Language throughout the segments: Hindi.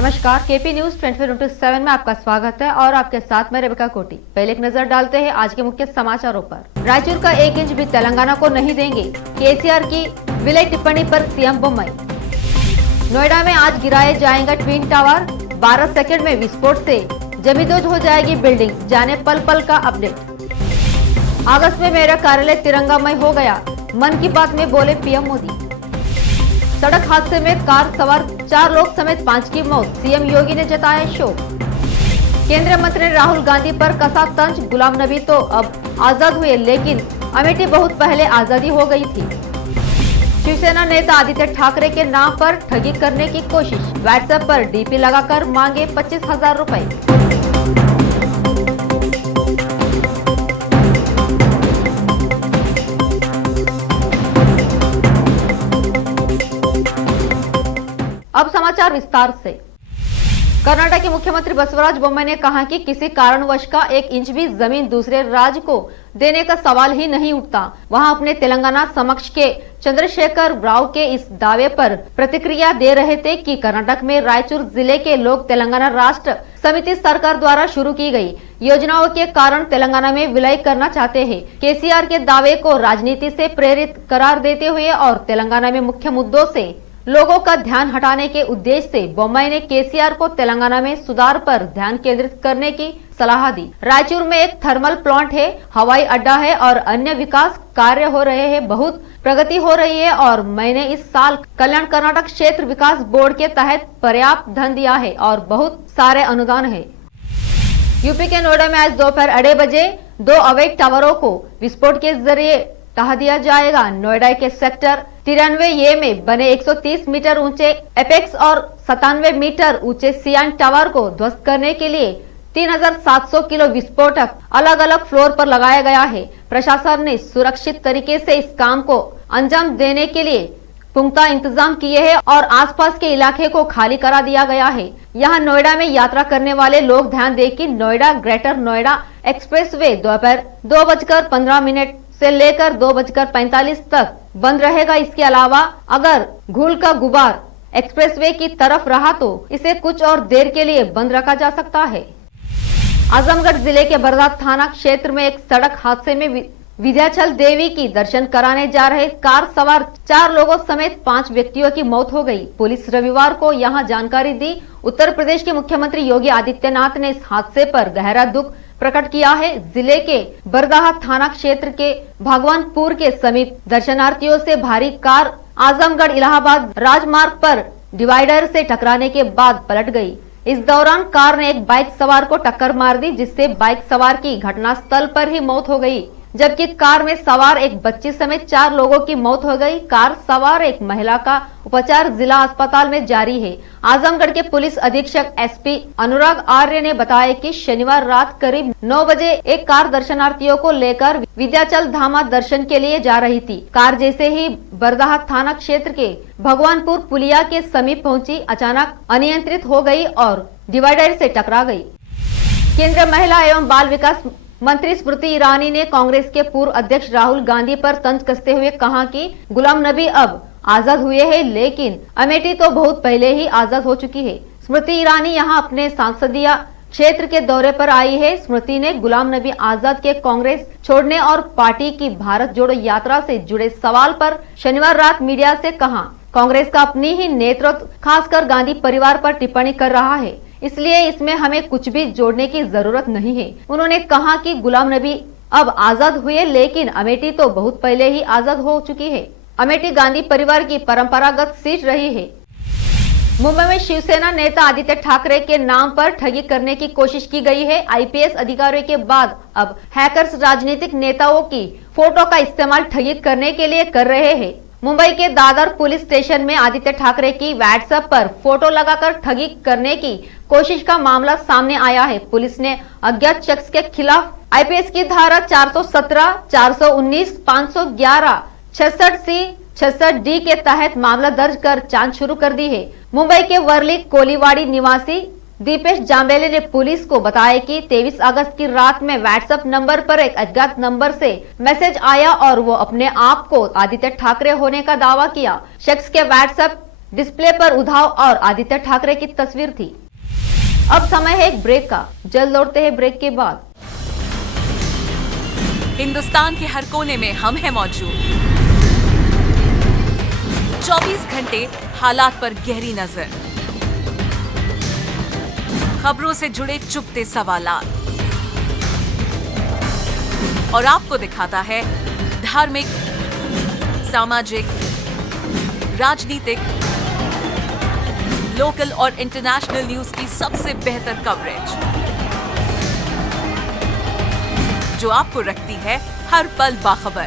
नमस्कार, केपी न्यूज 24/7 में आपका स्वागत है और आपके साथ मैं रेबिका कोटी। पहले एक नजर डालते हैं आज के मुख्य समाचारों पर। रायचूर का 1 इंच भी तेलंगाना को नहीं देंगे, केसीआर की विलय टिप्पणी पर सीएम बोम्मई। नोएडा में आज गिराया जाएगा ट्विन टावर, 12 सेकंड में विस्फोट से जमींदोज हो जाएगी बिल्डिंग, जाने पल पल का अपडेट। अगस्त में मेरा कार्यालय तिरंगामय हो गया, मन की बात में बोले पीएम मोदी। सड़क हादसे में कार सवार 4 लोग समेत 5 की मौत, सीएम योगी ने जताया शोक। केंद्रीय मंत्री ने राहुल गांधी पर कसा तंज, गुलाम नबी तो अब आजाद हुए लेकिन अमेठी बहुत पहले आजादी हो गई थी। शिवसेना नेता आदित्य ठाकरे के नाम पर ठगी करने की कोशिश, व्हाट्सएप पर डीपी लगाकर मांगे 25,000 रुपए। अब समाचार विस्तार से। कर्नाटक के मुख्यमंत्री बसवराज बोम्मई ने कहा कि किसी कारणवश का 1 इंच भी जमीन दूसरे राज्य को देने का सवाल ही नहीं उठता। वहां अपने तेलंगाना समक्ष के चंद्रशेखर राव के इस दावे पर प्रतिक्रिया दे रहे थे कि कर्नाटक में रायचूर जिले के लोग तेलंगाना राष्ट्र समिति सरकार द्वारा शुरू की गई योजनाओं के कारण तेलंगाना में विलय करना चाहते हैं। केसीआर के दावे को राजनीति से प्रेरित करार देते हुए और तेलंगाना में मुख्य मुद्दों से लोगों का ध्यान हटाने के उद्देश्य से बोम्मई ने केसीआर को तेलंगाना में सुधार पर ध्यान केंद्रित करने की सलाह दी। रायचूर में एक थर्मल प्लांट है, हवाई अड्डा है और अन्य विकास कार्य हो रहे हैं, बहुत प्रगति हो रही है और मैंने इस साल कल्याण कर्नाटक क्षेत्र विकास बोर्ड के तहत पर्याप्त धन दिया है और बहुत सारे अनुदान है। यूपी के नोएडा में आज दोपहर 2:30 बजे 2 अवैध टावरों को विस्फोट के जरिए ढहा दिया जाएगा। नोएडा के सेक्टर 93 में बने 130 मीटर ऊंचे एपेक्स और 97 मीटर ऊंचे सियान टावर को ध्वस्त करने के लिए 3,700 किलो विस्फोटक अलग अलग फ्लोर पर लगाया गया है। प्रशासन ने सुरक्षित तरीके से इस काम को अंजाम देने के लिए पुख्ता इंतजाम किए हैं और आसपास के इलाके को खाली करा दिया गया है। यहाँ नोएडा में यात्रा करने वाले लोग ध्यान दें कि नोएडा ग्रेटर नोएडा एक्सप्रेसवे दोपहर 2:15 से लेकर 2:45 तक बंद रहेगा। इसके अलावा अगर धूल का गुबार एक्सप्रेसवे की तरफ रहा तो इसे कुछ और देर के लिए बंद रखा जा सकता है। आजमगढ़ जिले के बरधा थाना क्षेत्र में एक सड़क हादसे में विंध्याचल देवी की दर्शन कराने जा रहे कार सवार 4 लोगों समेत 5 व्यक्तियों की मौत हो गई। पुलिस रविवार को यहां जानकारी दी। उत्तर प्रदेश के मुख्यमंत्री योगी आदित्यनाथ ने इस हादसे पर गहरा दुख प्रकट किया है। जिले के बरदाहा थाना क्षेत्र के भगवानपुर के समीप दर्शनार्थियों से भारी कार आजमगढ़ इलाहाबाद राजमार्ग पर डिवाइडर से टकराने के बाद पलट गई। इस दौरान कार ने एक बाइक सवार को टक्कर मार दी, जिससे बाइक सवार की घटनास्थल पर ही मौत हो गई, जबकि कार में सवार एक बच्ची समेत 4 लोगों की मौत हो गई। कार सवार एक महिला का उपचार जिला अस्पताल में जारी है। आजमगढ़ के पुलिस अधीक्षक एसपी अनुराग आर्य ने बताया कि शनिवार रात करीब 9 बजे एक कार दर्शनार्थियों को लेकर विंध्याचल धाम दर्शन के लिए जा रही थी। कार जैसे ही बरदाहा थाना क्षेत्र के भगवानपुर पुलिया के समीप पहुंची, अचानक अनियंत्रित हो गई और डिवाइडर से टकरा गई। केंद्रीय महिला एवं बाल विकास मंत्री स्मृति ईरानी ने कांग्रेस के पूर्व अध्यक्ष राहुल गांधी पर तंज कसते हुए कहा कि गुलाम नबी अब आजाद हुए हैं लेकिन अमेठी तो बहुत पहले ही आजाद हो चुकी है। स्मृति ईरानी यहां अपने संसदीय क्षेत्र के दौरे पर आई है। स्मृति ने गुलाम नबी आजाद के कांग्रेस छोड़ने और पार्टी की भारत जोड़ो यात्रा से जुड़े सवाल पर शनिवार रात मीडिया से कहा, कांग्रेस का अपनी ही नेतृत्व खासकर गांधी परिवार पर टिप्पणी कर रहा है, इसलिए इसमें हमें कुछ भी जोड़ने की जरूरत नहीं है। उन्होंने कहा कि गुलाम नबी अब आजाद हुए लेकिन अमेठी तो बहुत पहले ही आजाद हो चुकी है। अमेठी गांधी परिवार की परंपरागत सीट रही है। मुंबई में शिवसेना नेता आदित्य ठाकरे के नाम पर ठगी करने की कोशिश की गई है। आईपीएस अधिकारियों के बाद अब हैकर्स राजनीतिक नेताओं की फोटो का इस्तेमाल ठगी करने के लिए कर रहे हैं। मुंबई के दादर पुलिस स्टेशन में आदित्य ठाकरे की व्हाट्सएप पर फोटो लगाकर ठगी करने की कोशिश का मामला सामने आया है। पुलिस ने अज्ञात शख्स के खिलाफ आईपीएस की धारा 417, 419, 511, 66C, 66D के तहत मामला दर्ज कर जांच शुरू कर दी है। मुंबई के वर्ली कोलीवाड़ी निवासी दीपेश जांबेले ने पुलिस को बताया कि 23 अगस्त की रात में व्हाट्सएप नंबर पर एक अज्ञात नंबर से मैसेज आया और वो अपने आप को आदित्य ठाकरे होने का दावा किया। शख्स के व्हाट्सएप डिस्प्ले पर उद्धव और आदित्य ठाकरे की तस्वीर थी। अब समय है एक ब्रेक का, जल्द लौटते हैं ब्रेक के बाद। हिंदुस्तान के हर कोने में हम हैं मौजूद। 24 घंटे हालात पर गहरी नजर, खबरों से जुड़े चुपते सवालात और आपको दिखाता है धार्मिक, सामाजिक, राजनीतिक, लोकल और इंटरनेशनल न्यूज की सबसे बेहतर कवरेज, जो आपको रखती है हर पल बाखबर।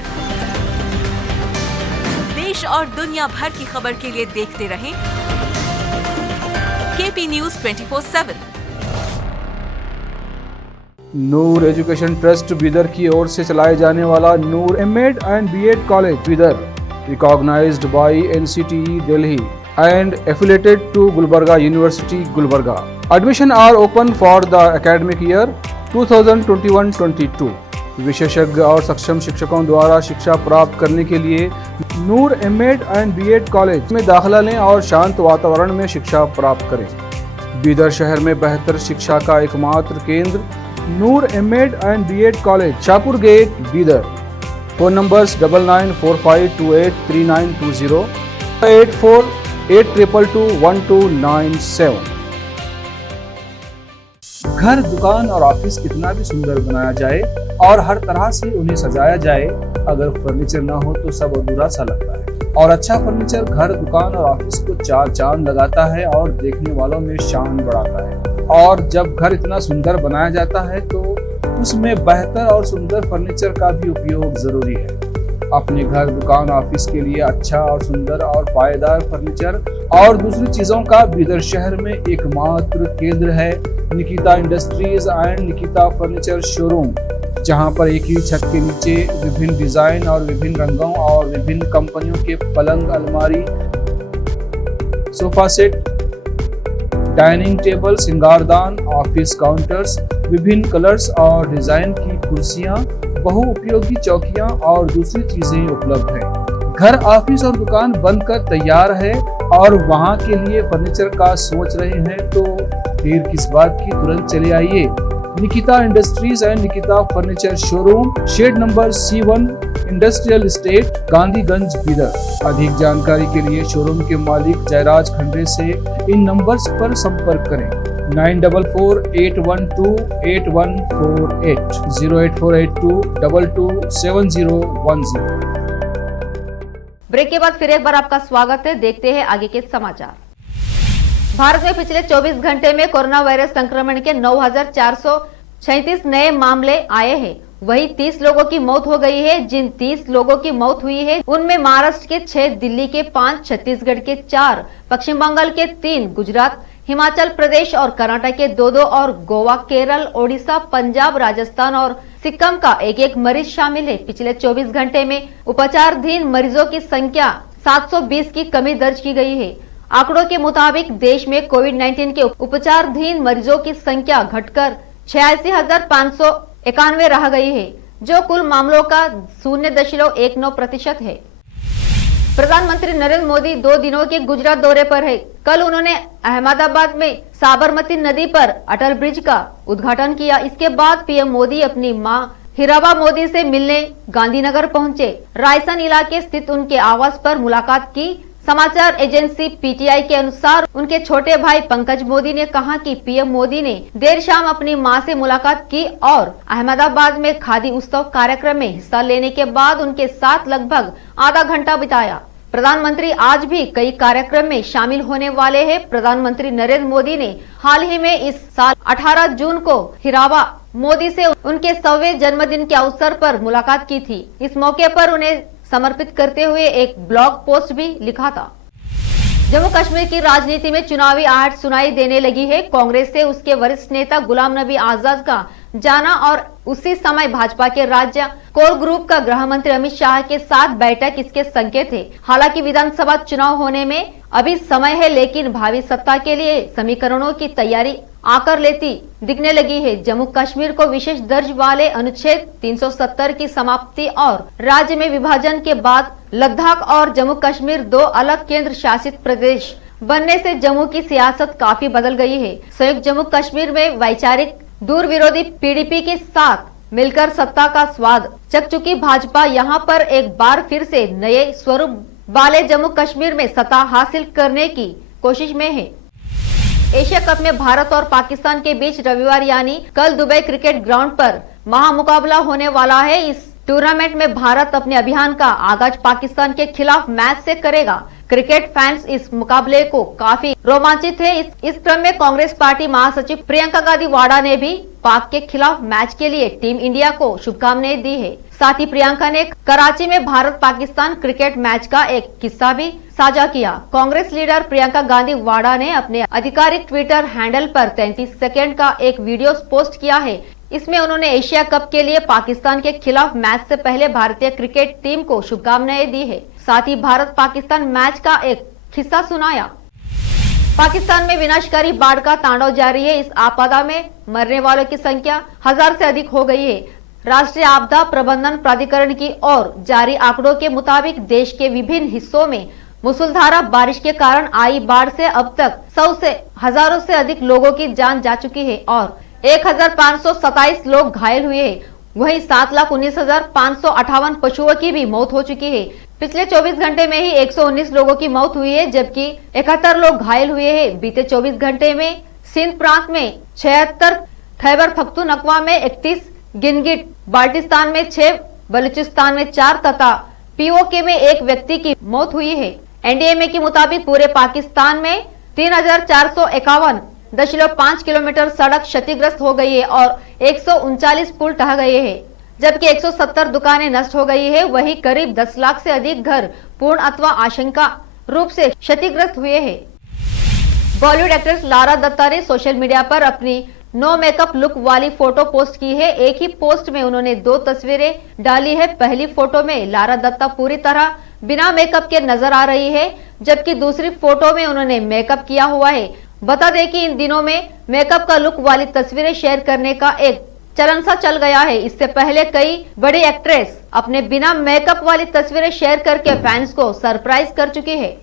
देश और दुनिया भर की खबर के लिए देखते रहें KP news 24/7। Noor education trust Bidar की ओर से चलाए जाने वाला Noor MEd and BEd college Bidar, recognised by NCTE Delhi and affiliated to Gulbarga University, Gulbarga. Admission are open for the academic year 2021-22. विशेषज्ञ और सक्षम शिक्षकों द्वारा शिक्षा प्राप्त करने के लिए नूर एमएड एंड बीएड कॉलेज में दाखिला लें और शांत वातावरण में शिक्षा प्राप्त करें। बीदर शहर में बेहतर शिक्षा का एकमात्र केंद्र Noor MEd and BEd college, Shahpur gate, Bidar. Phone numbers 9945283920, 8482221297। घर, दुकान और ऑफिस कितना भी सुंदर बनाया जाए और हर तरह से उन्हें सजाया जाए, अगर फर्नीचर ना हो तो सब अधूरा सा लगता है। और अच्छा फर्नीचर घर, दुकान और ऑफिस को चार चांद लगाता है और देखने वालों में शान बढ़ाता है। और जब घर इतना सुंदर बनाया जाता है तो उसमें बेहतर और सुंदर फर्नीचर का भी उपयोग जरूरी है। अपने घर, दुकान, ऑफिस के लिए अच्छा और सुंदर और पायदार फर्नीचर और दूसरी चीजों का बीदर शहर में एकमात्र केंद्र है Nikita industries and Nikita furniture showroom, जहां पर एक ही छत के नीचे विभिन्न डिजाइन और विभिन्न रंगों और विभिन्न कंपनियों के पलंग, अलमारी, सोफा सेट, डाइनिंग टेबल, सिंगारदान, ऑफिस काउंटर्स, विभिन्न कलर्स और डिजाइन की कुर्सियां, बहुउपयोगी चौकियां और दूसरी चीजें उपलब्ध हैं। घर, ऑफिस और दुकान बनकर तैयार है और वहां के लिए फर्नीचर का सोच रहे हैं तो देर किस बात की, तुरंत चले आइए। Nikita industries and Nikita furniture showroom, shed number C1, industrial estate, Gandhiganj, Bidar. अधिक जानकारी के लिए शोरूम के मालिक जयराज खंडे से इन नंबर्स पर संपर्क करें। 9448128148, 08482227010। ब्रेक के बाद फिर एक बार आपका स्वागत है। देखते हैं आगे के समाचार। भारत में पिछले 24 घंटे में कोरोना वायरस संक्रमण के 9,436 नए मामले आए हैं। वहीं 30 लोगों की मौत हो गई है। जिन 30 लोगों की मौत हुई है उनमें महाराष्ट्र के 6, दिल्ली के 5, छत्तीसगढ़ के 4, पश्चिम बंगाल के 3, गुजरात, हिमाचल प्रदेश और कर्नाटक के 2-2 और गोवा, केरल, ओडिशा, पंजाब, राजस्थान और सिक्किम का 1-1 मरीज शामिल है। पिछले 24 घंटे में उपचाराधीन मरीजों की संख्या 720 की कमी दर्ज की गई है। आंकड़ों के मुताबिक देश में कोविड-19 के उपचाराधीन मरीजों की संख्या घटकर 86,591 रह गई है, जो कुल मामलों का 0.19% है। प्रधानमंत्री नरेंद्र मोदी 2 दिनों के गुजरात दौरे पर है। कल उन्होंने अहमदाबाद में साबरमती नदी पर अटल ब्रिज का उद्घाटन किया। इसके बाद पीएम मोदी अपनी मां हीराबा मोदी से मिलने गांधीनगर पहुंचे। रायसन इलाके स्थित उनके आवास पर मुलाकात की। समाचार एजेंसी पीटीआई के अनुसार उनके छोटे भाई पंकज मोदी ने कहा कि पीएम मोदी ने देर शाम अपनी मां से मुलाकात की और अहमदाबाद में खादी उत्सव कार्यक्रम में हिस्सा लेने के बाद उनके साथ लगभग आधा घंटा बिताया। प्रधानमंत्री आज भी कई कार्यक्रम में शामिल होने वाले हैं। प्रधानमंत्री नरेंद्र मोदी ने हाल ही में इस साल 18 जून को हीराबा मोदी से उनके 100वें जन्मदिन के अवसर पर मुलाकात की थी। इस मौके पर उन्हें समर्पित करते हुए एक ब्लॉग पोस्ट भी लिखा था। जम्मू कश्मीर की राजनीति में चुनावी आहट सुनाई देने लगी है। कांग्रेस से उसके वरिष्ठ नेता गुलाम नबी आजाद का जाना और उसी समय भाजपा के राज्य कोर ग्रुप का गृह मंत्री अमित शाह के साथ बैठक इसके संकेत है। हालांकि विधानसभा चुनाव होने में अभी समय है, लेकिन भावी सत्ता के लिए समीकरणों की तैयारी आकर लेती दिखने लगी है। जम्मू कश्मीर को विशेष दर्ज वाले अनुच्छेद 370 की समाप्ति और राज्य में विभाजन के बाद लद्दाख और जम्मू कश्मीर 2 अलग केंद्र शासित प्रदेश बनने से जम्मू की सियासत काफी बदल गई है। संयुक्त जम्मू कश्मीर में वैचारिक दूर विरोधी पीडीपी के साथ मिलकर सत्ता का स्वाद चख चुकी भाजपा यहां पर एक बार फिर से नए स्वरूप वाले जम्मू कश्मीर में सत्ता हासिल करने की कोशिश में है। एशिया कप में भारत और पाकिस्तान के बीच रविवार यानी कल दुबई क्रिकेट ग्राउंड पर महामुकाबला होने वाला है। इस टूर्नामेंट में भारत अपने अभियान का आगाज पाकिस्तान के खिलाफ मैच से करेगा। क्रिकेट फैंस इस मुकाबले को काफी रोमांचित है। इस क्रम में कांग्रेस पार्टी महासचिव प्रियंका गांधी वाड़ा ने भी पाक के खिलाफ मैच के लिए टीम इंडिया को शुभकामनाएं दी है। साथ ही प्रियंका ने कराची में भारत पाकिस्तान क्रिकेट मैच का एक किस्सा भी साझा किया। कांग्रेस लीडर प्रियंका गांधी वाड़ा ने अपने आधिकारिक ट्विटर हैंडल पर 33 सेकंड का एक वीडियो पोस्ट किया है। इसमें उन्होंने एशिया कप के लिए पाकिस्तान के खिलाफ मैच से पहले भारतीय क्रिकेट टीम को शुभकामनाएं दी है। साथ ही भारत पाकिस्तान मैच का एक किस्सा सुनाया। पाकिस्तान में विनाशकारी बाढ़ का तांडव जारी है। इस आपदा में मरने वालों की संख्या 1000 से अधिक हो गई है। राष्ट्रीय आपदा प्रबंधन प्राधिकरण की ओर जारी आंकड़ों के मुताबिक देश के विभिन्न हिस्सों में मूसलाधार बारिश के कारण आई बाढ़ से अब तक 100 से हजारों से अधिक लोगों की जान जा चुकी है और 1527 लोग घायल हुए हैं। वहीं 7,19,558 पशुओं की भी मौत हो चुकी है। पिछले 24 घंटे में ही 119 लोगों की मौत हुई है, जबकि 71 लोग घायल हुए हैं। बीते 24 घंटे में सिंध प्रांत में 76, खैबर पख्तूनख्वा में 31, गिलगिट बाल्टिस्तान में 6, बलूचिस्तान में 4 तथा पीओके में 1 व्यक्ति की मौत हुई है। एनडीएमए के मुताबिक पूरे पाकिस्तान में 3,451.5 किलोमीटर सड़क क्षतिग्रस्त हो गई है और 139 पुल ढह गए हैं, जबकि 170 दुकानें नष्ट हो गई है। वहीं करीब 10 लाख से अधिक घर पूर्ण अथवा आशंका रूप से क्षतिग्रस्त हुए हैं। बॉलीवुड एक्ट्रेस लारा दत्ता ने सोशल मीडिया पर अपनी नो मेकअप लुक वाली फोटो पोस्ट की है। एक ही पोस्ट में उन्होंने 2 तस्वीरें डाली है। पहली फोटो में लारा दत्ता पूरी तरह बिना मेकअप के नजर आ रही है, जबकि दूसरी फोटो में उन्होंने मेकअप किया हुआ है। बता दें कि इन दिनों में मेकअप का लुक वाली तस्वीरें शेयर करने का एक चलन सा चल गया है। इससे पहले कई बड़ी एक्ट्रेस अपने बिना मेकअप वाली तस्वीरें शेयर करके फैंस को सरप्राइज कर चुकी है।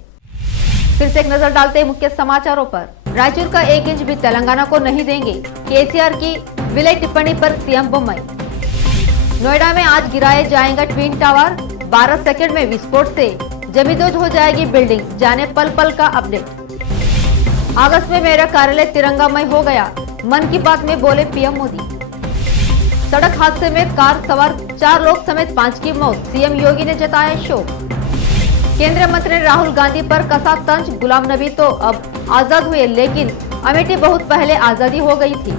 फिर से एक नजर डालते हैं मुख्य समाचारों पर। रायचूर का 1 इंच भी तेलंगाना को नहीं देंगे, केसीआर की विलय टिप्पणी पर सीएम बोम्मई। नोएडा में आज गिराया जाएगा ट्विन टावर, 12 सेकंड में विस्फोट से जमींदोज हो जाएगी बिल्डिंग, जाने पल पल का अपडेट। अगस्त में मेरा कार्यालय तिरंगामय हो गया, मन की बात में बोले पीएम मोदी। सड़क हादसे में कार सवार 4 लोग समेत 5 की मौत, सीएम योगी ने जताया शोक। केंद्रीय मंत्री ने राहुल गांधी पर कसा तंज, गुलाम नबी तो अब आजाद हुए लेकिन अमेठी बहुत पहले आजादी हो गई थी।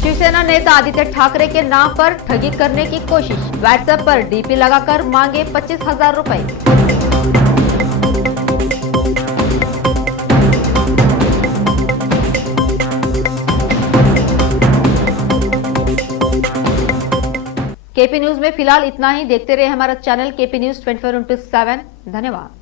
शिवसेना नेता आदित्य ठाकरे के नाम पर ठगी करने की कोशिश, व्हाट्सएप पर डीपी लगाकर मांगे 25,000 रुपए। केपी न्यूज में फिलहाल इतना ही। देखते रहे हमारा चैनल केपी न्यूज 24/7। धन्यवाद।